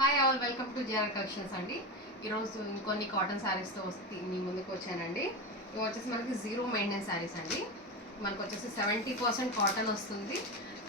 Hi all, welcome to GR collections అండి. ఈరోజు ఇంకొన్ని కాటన్ శారీస్తో మీ ముందుకు వచ్చానండి. ఇవి వచ్చేసి మనకి జీరో మెయింటెనెన్స్ శారీస్ అండి. మనకు వచ్చేసి 70% కాటన్ వస్తుంది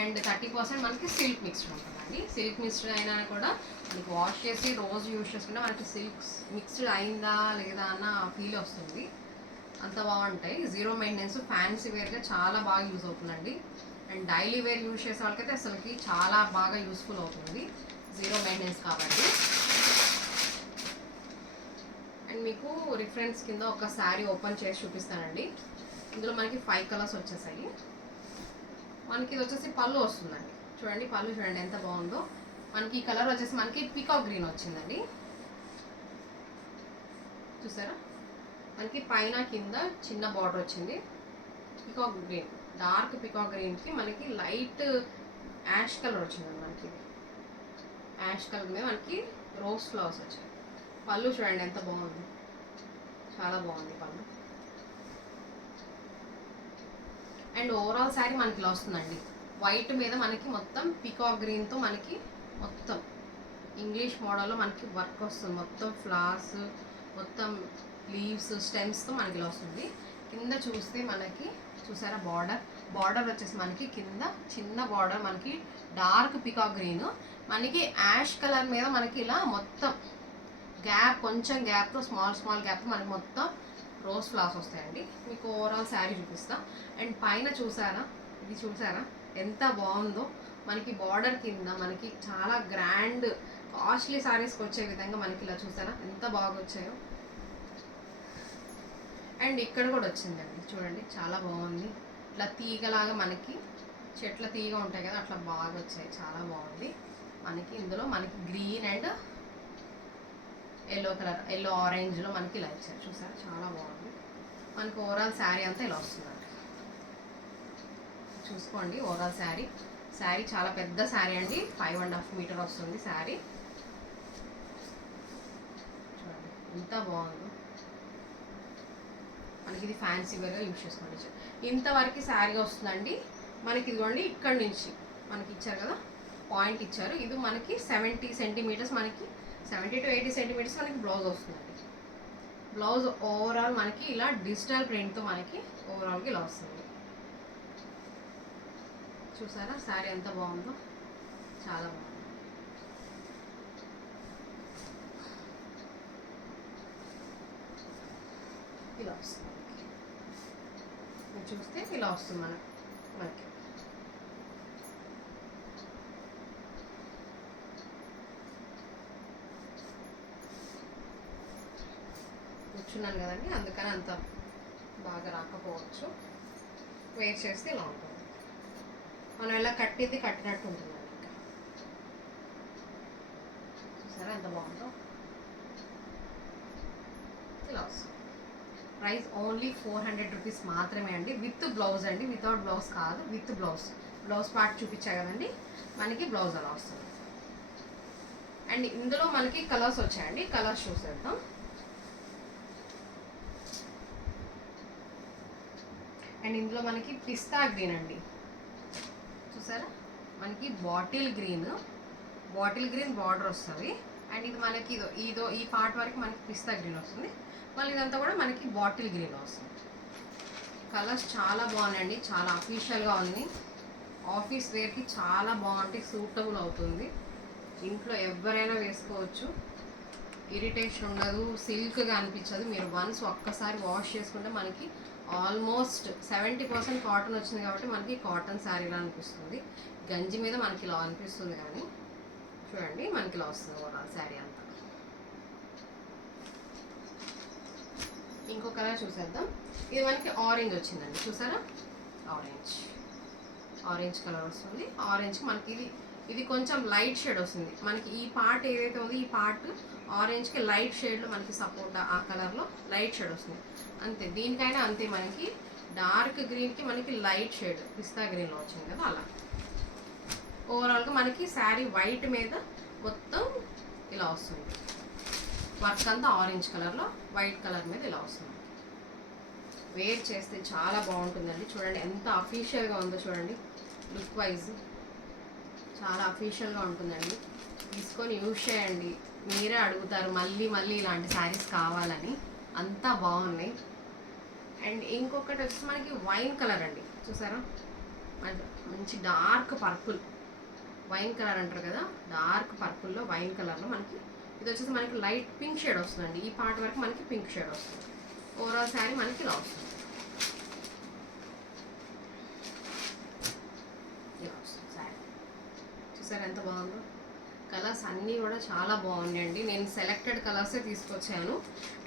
అండ్ 30% మనకి సిల్క్ మిక్స్డ్ ఉంటుందండి. సిల్క్ మిక్స్డ్ అయినా కూడా మనకి వాష్ చేసి రోజు యూజ్ చేసుకుంటే మనకి సిల్క్ మిక్స్డ్ అయిందా లేదా అన్న ఫీల్ వస్తుంది. అంత బాగుంటాయి. జీరో మెయింటెనెన్స్, ఫ్యాన్సీ వేర్గా చాలా బాగా యూజ్ అవుతుందండి. అండ్ డైలీ వేర్ యూజ్ చేసే వాళ్ళకైతే అసలుకి చాలా బాగా యూస్ఫుల్ అవుతుంది, జీరో మెయింటెనెన్స్ కాబట్టి. అండ్ మీకు రిఫరెన్స్ కింద ఒక శారీ ఓపెన్ చేసి చూపిస్తానండి. ఇందులో మనకి 5 కలర్స్ వచ్చేసాయి. మనకి ఇది వచ్చేసి పళ్ళు వస్తుందండి. చూడండి, పళ్ళు చూడండి ఎంత బాగుందో. మనకి ఈ కలర్ వచ్చేసి మనకి పీకాక్ గ్రీన్ వచ్చిందండి. చూసారా, మనకి పైన కింద చిన్న బార్డర్ వచ్చింది. పీకాక్ గ్రీన్, డార్క్ పీకాక్ గ్రీన్కి మనకి లైట్ యాష్ కలర్ వచ్చిందండి. మనకి యాష్ కలర్ మీద మనకి రోజ్ ఫ్లవర్స్ వచ్చాయి. పళ్ళు చూడండి ఎంత బాగుంది, చాలా బాగుంది పళ్ళు. అండ్ ఓవరాల్ శారీ మనకి ఇలా వస్తుందండి. వైట్ మీద మనకి మొత్తం పీకాక్ గ్రీన్తో మనకి మొత్తం ఇంగ్లీష్ మోడల్లో మనకి వర్క్ వస్తుంది. మొత్తం ఫ్లవర్స్, మొత్తం లీవ్స్, స్టెమ్స్తో మనకి ఇలా వస్తుంది. కింద చూస్తే మనకి చూసారా బార్డర్ వచ్చేసి మనకి కింద చిన్న బార్డర్, మనకి డార్క్ పీకాక్ గ్రీన్, మనకి యాష్ కలర్ మీద మనకి ఇలా మొత్తం గ్యాప్, కొంచెం గ్యాప్తో స్మాల్ గ్యాప్ మనకి మొత్తం రోజ్ ఫ్లవర్స్ వస్తాయండి. మీకు ఓవరాల్ శారీ చూపిస్తా. అండ్ పైన చూసారా, ఇది చూసారా ఎంత బాగుందో. మనకి బార్డర్ కింద మనకి చాలా గ్రాండ్ కాస్ట్లీ శారీస్కి వచ్చే విధంగా మనకి ఇలా చూసారా ఎంత బాగా వచ్చాయో. అండ్ ఇక్కడ కూడా వచ్చిందండి, చూడండి చాలా బాగుంది. ఇట్లా తీగలాగా మనకి చెట్ల తీగ ఉంటాయి కదా, అట్లా బాగా వచ్చాయి, చాలా బాగుంది. మనకి ఇందులో మనకి green and yellow colour, yellow ఆరెంజ్లో మనకి ఇలా ఇచ్చారు. చూసారా చాలా బాగుంది. మనకి ఓవరాల్ శారీ అంతా ఇలా వస్తుందండి. చూసుకోండి ఓవరాల్ శారీ చాలా పెద్ద శారీ అండి. 5.5 మీటర్ వస్తుంది శారీ. చూడండి ఎంత బాగుందో. మనకి ఇది ఫ్యాన్సీ వేర్గా యూజ్ చేసుకోండి. ఇంతవరకు శారీగా వస్తుందండి. మనకి ఇదిగోండి ఇక్కడ నుంచి మనకి ఇచ్చారు కదా, పాయింట్ ఇచ్చారు. ఇది మనకి 70 సెంటీమీటర్స్, మనకి 70 to 80 సెంటీమీటర్స్ మనకి బ్లౌజ్ వస్తుందండి. బ్లౌజ్ ఓవరాల్ మనకి ఇలా డిజిటల్ ప్రింట్తో మనకి ఓవరాల్గా ఇలా వస్తుంది. చూసారా శారీ ఎంత బాగుందో, చాలా బాగుంది. ఇలా వస్తుంది చూస్తే, ఇలా వస్తుంది మనకి. కూర్చున్నాను కదండి, అందుకని అంత బాగా రాకపోవచ్చు. వేర్ చేస్తే ఇలా ఉంటుంది. మనం ఎలా కట్టినట్టు ఉంటుందండి. ఇంకా చూసారా ఎంత బాగుందో. ఇలా వస్తుంది. ప్రైస్ ఓన్లీ 400 రూపీస్ మాత్రమే అండి, విత్ బ్లౌజ్ అండి. వితౌట్ బ్లౌజ్ కాదు, విత్ బ్లౌజ్ పార్ట్ చూపించా కదండి, మనకి బ్లౌజ్ అలా వస్తుంది. అండ్ ఇందులో మనకి కలర్స్ వచ్చాయండి, కలర్స్ చూసేద్దాం. అండ్ ఇందులో మనకి పిస్తా గ్రీన్ అండి, చూసారా మనకి బాటిల్ గ్రీన్ బార్డర్ వస్తుంది. అండ్ ఇది మనకి ఈ పార్ట్ వరకు మనకి పిస్తా గ్రీన్ వస్తుంది. మళ్ళీ ఇదంతా కూడా మనకి బాటిల్ గ్రీన్ వస్తుంది. కలర్స్ చాలా బాగున్నాయండి, చాలా అఫీషియల్గా ఉంది. ఆఫీస్ వేర్కి చాలా బాగుంటాయి, సూటబుల్ అవుతుంది. ఇంట్లో ఎవరైనా వేసుకోవచ్చు, ఇరిటేషన్ ఉండదు, సిల్క్గా అనిపించదు. మీరు వన్స్ ఒక్కసారి వాష్ చేసుకుంటే మనకి ఆల్మోస్ట్ 70% కాటన్ వచ్చింది కాబట్టి మనకి కాటన్ శారీలా అనిపిస్తుంది. గంజి మీద మనకి ఇలా అనిపిస్తుంది, కానీ చూడండి మనకి ఇలా వస్తుంది ఓవరాల్ శారీ అంతా. ఇంకో కలర్ చూసేద్దాం. ఇది మనకి ఆరెంజ్ వచ్చిందండి, చూసారా ఆరెంజ్ కలర్ వస్తుంది. ఆరెంజ్ మనకి ఇది కొంచెం లైట్ షేడ్ వస్తుంది. మనకి ఈ పార్ట్ ఏదైతే ఉందో, ఈ పార్ట్ ఆరెంజ్కి లైట్ షేడ్లో మనకి సపోర్ట్ ఆ కలర్లో లైట్ షేడ్ వస్తుంది. అంతే, దీనికైనా అంతే. మనకి డార్క్ గ్రీన్కి మనకి లైట్ షేడ్ పిస్తా గ్రీన్లో వచ్చింది కదా, అలా ఓవరాల్గా మనకి శారీ వైట్ మీద మొత్తం ఇలా వస్తుంది. వర్క్ అంతా ఆరెంజ్ కలర్లో వైట్ కలర్ మీద ఇలా వస్తుంది. వేర్ చేస్తే చాలా బాగుంటుందండి. చూడండి ఎంత అఫీషియల్గా ఉందో, చూడండి లుక్ వైజ్ చాలా అఫీషియల్గా ఉంటుందండి. తీసుకొని యూజ్ చేయండి, మీరే అడుగుతారు మళ్ళీ మళ్ళీ ఇలాంటి శారీస్ కావాలని, అంతా బాగున్నాయి. అండ్ ఇంకొకటి వచ్చి మనకి వైన్ కలర్ అండి, చూసారా మంచి డార్క్ పర్పుల్, వైన్ కలర్ అంటారు కదా, డార్క్ పర్పుల్లో వైన్ కలర్లో మనకి ఇది వచ్చేసి మనకి లైట్ పింక్ షేడ్ వస్తుందండి. ఈ పార్ట్ వరకు మనకి పింక్ షేడ్ వస్తుంది. ఓవరాల్ శారీ మనకి ఇలా వస్తుంది. ఇలా వస్తుంది శారీ, చూసారా ఎంత బాగుందో. కలర్స్ అన్నీ కూడా చాలా బాగున్నాయండి. నేను సెలెక్టెడ్ కలర్సే తీసుకొచ్చాను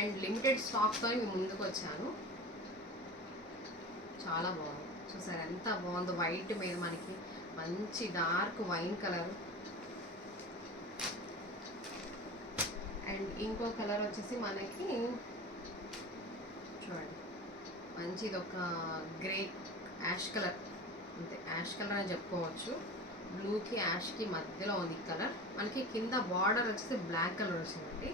అండ్ లిమిటెడ్ స్టాక్తో మీ ముందుకు వచ్చాను. చాలా బాగుంది, చూసారా ఎంత బాగుందో. వైట్ మీద మనకి మంచి డార్క్ వైన్ కలర్. అండ్ ఇంకో కలర్ వచ్చేసి మనకి చూడండి మంచి ఇది ఒక గ్రే యాష్ కలర్, అంతే యాష్ కలర్ అని చెప్పుకోవచ్చు. బ్లూకి యాష్కి మధ్యలో ఉంది ఈ కలర్. మనకి కింద బార్డర్ వచ్చేసి బ్లాక్ కలర్ వచ్చిందండి.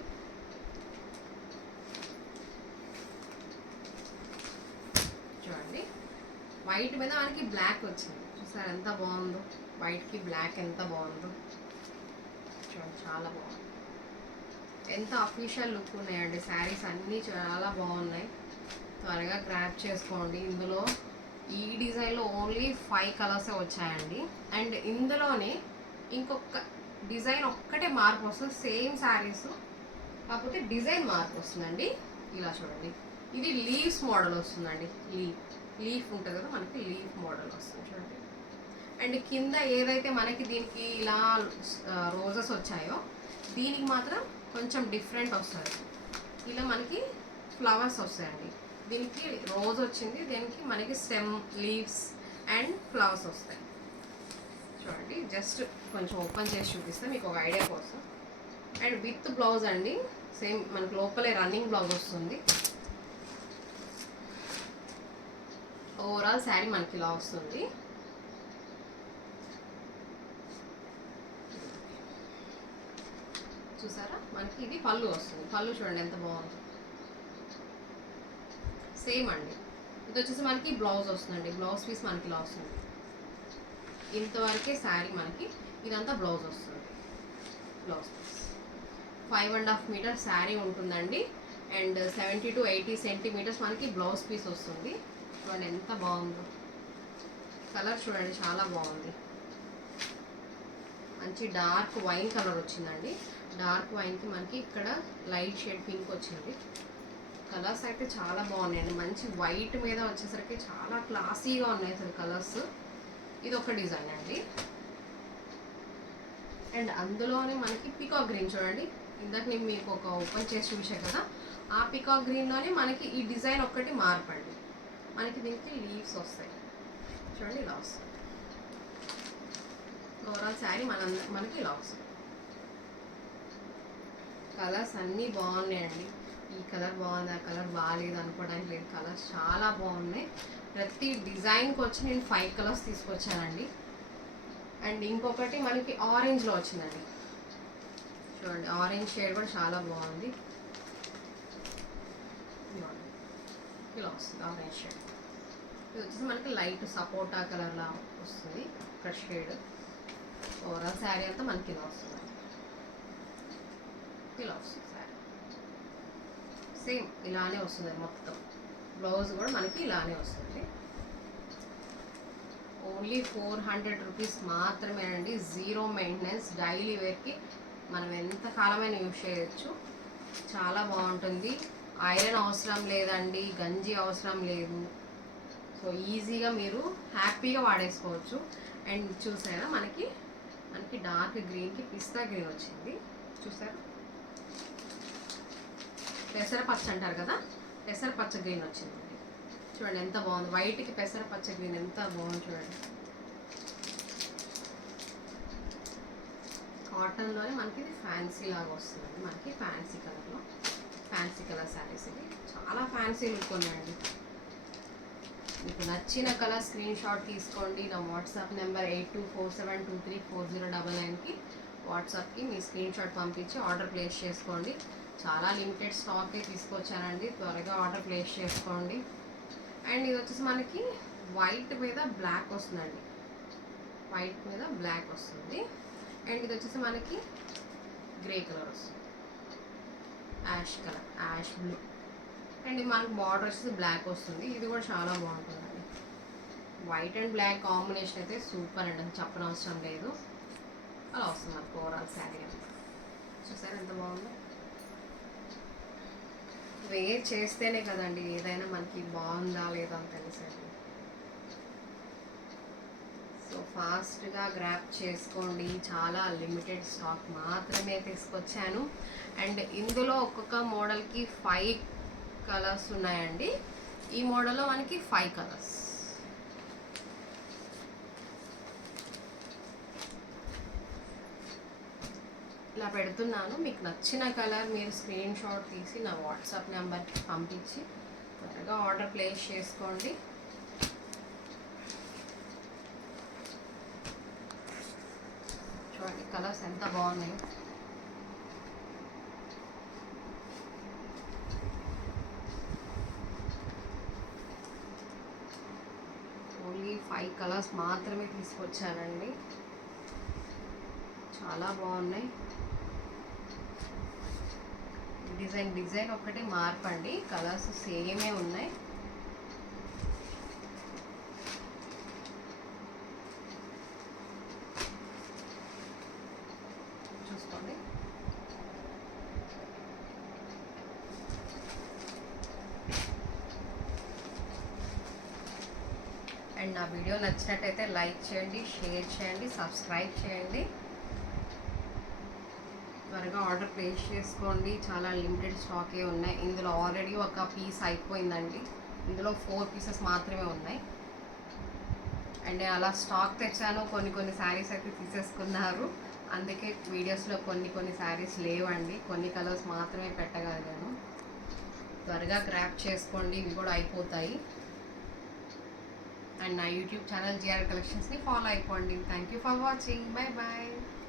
చూడండి వైట్ మీద మనకి బ్లాక్ వచ్చింది, చూసారు ఎంత బాగుందో. వైట్కి బ్లాక్ ఎంత బాగుందో చూడండి, చాలా బాగుంది. ఎంత అఫీషియల్ లుక్ ఉన్నాయండి శారీస్ అన్నీ, చాలా బాగున్నాయి. త్వరగా గ్రాప్ చేసుకోండి. ఇందులో ఈ డిజైన్లో ఓన్లీ 5 కలర్సే వచ్చాయండి. అండ్ ఇందులోనే ఇంకొక డిజైన్ ఒక్కటే మార్పు వస్తుంది, సేమ్ శారీస్ కాకపోతే డిజైన్ మార్పు వస్తుందండి. ఇలా చూడండి, ఇది లీవ్స్ మోడల్ వస్తుందండి. లీఫ్ ఉంటుంది కదా మనకి, లీఫ్ మోడల్ వస్తుంది చూడండి. అండ్ కింద ఏదైతే మనకి దీనికి ఇలా రోజెస్ వచ్చాయో దీనికి మాత్రం కొంచెం డిఫరెంట్ వస్తుంది. ఇలా మనకి ఫ్లవర్స్ వస్తాయండి. దీనికి రోజ్ వచ్చింది, దీనికి మనకి స్టెమ్, లీవ్స్ అండ్ ఫ్లవర్స్ వస్తాయి. చూడండి జస్ట్ కొంచెం ఓపెన్ చేసి చూపిస్తే మీకు ఒక ఐడియా కోసం. అండ్ విత్ బ్లౌజ్ అండి, సేమ్ మనకి లోపలే రన్నింగ్ బ్లౌజ్ వస్తుంది. ఓవరాల్ శారీ మనకి ఇలా వస్తుంది. చూసారా మనకి ఇది పళ్ళు వస్తుంది. పళ్ళు చూడండి ఎంత బాగుంది, సేమ్ అండి. ఇది వచ్చేసి మనకి బ్లౌజ్ వస్తుందండి. బ్లౌజ్ పీస్ మనకి ఇలా వస్తుంది. ఇంతవరకే శారీ మనకి, ఇదంతా బ్లౌజ్ వస్తుంది. బ్లౌజ్ పీస్ 5.5 మీటర్ శారీ ఉంటుందండి. అండ్ 70 to 80 సెంటీమీటర్స్ మనకి బ్లౌజ్ పీస్ వస్తుంది. చూడండి ఎంత బాగుందో. కలర్ చూడండి చాలా బాగుంది. మంచి డార్క్ వైన్ కలర్ వచ్చిందండి. డార్క్ వైన్కి మనకి ఇక్కడ లైట్ షేడ్ పింక్ వచ్చింది. కలర్స్ అయితే చాలా బాగున్నాయండి. మంచి వైట్ మీద వచ్చేసరికి చాలా క్లాసీగా ఉన్నాయి అసలు కలర్స్. ఇది ఒక డిజైన్ అండి. అండ్ అందులోనే మనకి పికాక్ గ్రీన్ చూడండి, ఇందాక నేను మీకు ఒక ఓపెన్ చేసి చూసా కదా, ఆ పికాక్ గ్రీన్లోనే మనకి ఈ డిజైన్ ఒక్కటి మార్పండి. మనకి దీనికి లీవ్స్ వస్తాయి చూడండి, ఇలా వస్తాయి. ఓవరాల్ శారీ మనకి ఇలా వస్తుంది. కలర్స్ అన్నీ బాగున్నాయండి. ఈ కలర్ బాగుంది, ఆ కలర్ బాగాలేదు అనుకోవడానికి లేదు. కలర్స్ చాలా బాగున్నాయి. ప్రతి డిజైన్కి వచ్చి నేను 5 కలర్స్ తీసుకొచ్చానండి. అండ్ ఇంకొకటి మనకి ఆరెంజ్లో వచ్చిందండి. చూడండి ఆరెంజ్ షేడ్ కూడా చాలా బాగుంది. ఇలా వస్తుంది ఆరెంజ్ షేడ్. ఇది వచ్చేసి మనకి లైట్ సపోటా కలర్లా వస్తుంది ఒక షేడ్. ఓవరాల్ శారీ అంతా మనకి ఇలా వస్తుంది. ఇలా వస్తుంది శారీ, సేమ్ ఇలానే వస్తుంది మొత్తం. బ్లౌజ్ కూడా మనకి ఇలానే వస్తుంది. ఓన్లీ 400 రూపీస్ మాత్రమే అండి. Zero maintenance. డైలీ వేర్కి మనం ఎంత కాలమైనా యూజ్ చేయొచ్చు. చాలా బాగుంటుంది. ఐరన్ అవసరం లేదండి, గంజి అవసరం లేదు. సో ఈజీగా మీరు హ్యాపీగా వాడేసుకోవచ్చు. అండ్ చూసారా మనకి డార్క్ గ్రీన్కి పిస్తా గ్రీన్ వచ్చింది. చూసారా పెసర పచ్చ అంటారు కదా, పెసర పచ్చ గ్రీన్ వచ్చింది. చూడండి ఎంత బాగుంది. వైట్కి పెసర పచ్చ గ్రీన్ ఎంత బాగుంది చూడండి. కాటన్లోనే మనకి ఇది ఫ్యాన్సీ లాగా వస్తుంది. మనకి ఫ్యాన్సీ కలర్లో, ఫ్యాన్సీ కలర్ శారీస్ ఇవి చాలా ఫ్యాన్సీ లుక్ ఉన్నాయండి. మీకు నచ్చిన కలర్ స్క్రీన్ షాట్ తీసుకోండి. నా వాట్సాప్ నెంబర్ 8247234099కి వాట్సాప్కి మీ స్క్రీన్ షాట్ పంపించి ఆర్డర్ ప్లేస్ చేసుకోండి. చాలా లిమిటెడ్ స్టాకే తీసుకొచ్చానండి, త్వరగా ఆర్డర్ ప్లేస్ చేసుకోండి. అండ్ ఇది వచ్చేసి మనకి వైట్ మీద బ్లాక్ వస్తుందండి. వైట్ మీద బ్లాక్ వస్తుంది. అండ్ ఇది వచ్చేసి మనకి గ్రే కలర్ వస్తుంది, ash colour, ash blue. And మనకి బార్డర్ వచ్చేసి బ్లాక్ వస్తుంది. ఇది కూడా చాలా బాగుంటుందండి. వైట్ అండ్ బ్లాక్ కాంబినేషన్ అయితే సూపర్ అండి, అని చెప్పనవసరం లేదు. అలా వస్తుంది మనకు ఓవరాల్ శారీ అంతా. చూసారు ఎంత బాగుందో. వేర్ చేస్తేనే కదండి ఏదైనా మనకి బాగుందా లేదా అని తెలిసేది. సో ఫాస్ట్గా గ్రాప్ చేసుకోండి. చాలా లిమిటెడ్ స్టాక్ మాత్రమే తీసుకొచ్చాను. అండ్ ఇందులో ఒక్కొక్క మోడల్కి 5 కలర్స్ ఉన్నాయండి. ఈ మోడల్లో మనకి 5 కలర్స్. ఇలా పెడుతున్నాను. మీకు నచ్చిన కలర్ మీరు స్క్రీన్ షాట్ తీసి నా వాట్సాప్ నెంబర్కి పంపించి త్వరగా ఆర్డర్ ప్లేస్ చేసుకోండి. చూడండి కలర్స్ ఎంత బాగున్నాయి. ఓన్లీ 5 కలర్స్ మాత్రమే తీసుకొచ్చానండి. చాలా బాగున్నాయి. డిజైన్ ఒక్కటే మార్పండి, కలర్స్ సేమే ఉన్నాయి. చూసుకోండి. అండ్ నా వీడియో నచ్చినట్టయితే లైక్ చేయండి, షేర్ చేయండి, సబ్స్క్రైబ్ చేయండి. త్వరగా ఆర్డర్ ప్లేస్ చేసుకోండి. చాలా లిమిటెడ్ స్టాకే ఉన్నాయి. ఇందులో ఆల్రెడీ ఒక పీస్ అయిపోయిందండి. ఇందులో 4 పీసెస్ మాత్రమే ఉన్నాయి. అండ్ అలా స్టాక్ తెచ్చాను. కొన్ని శారీస్ అయితే తీసేసుకున్నారు. అందుకే వీడియోస్లో కొన్ని శారీస్ లేవండి. కొన్ని కలర్స్ మాత్రమే పెట్టగలిగాను. త్వరగా గ్రాప్ చేసుకోండి, ఇవి కూడా అయిపోతాయి. అండ్ నా యూట్యూబ్ ఛానల్ జిఆర్ కలెక్షన్స్ని ఫాలో అయిపోండి. Thank you for watching. Bye bye.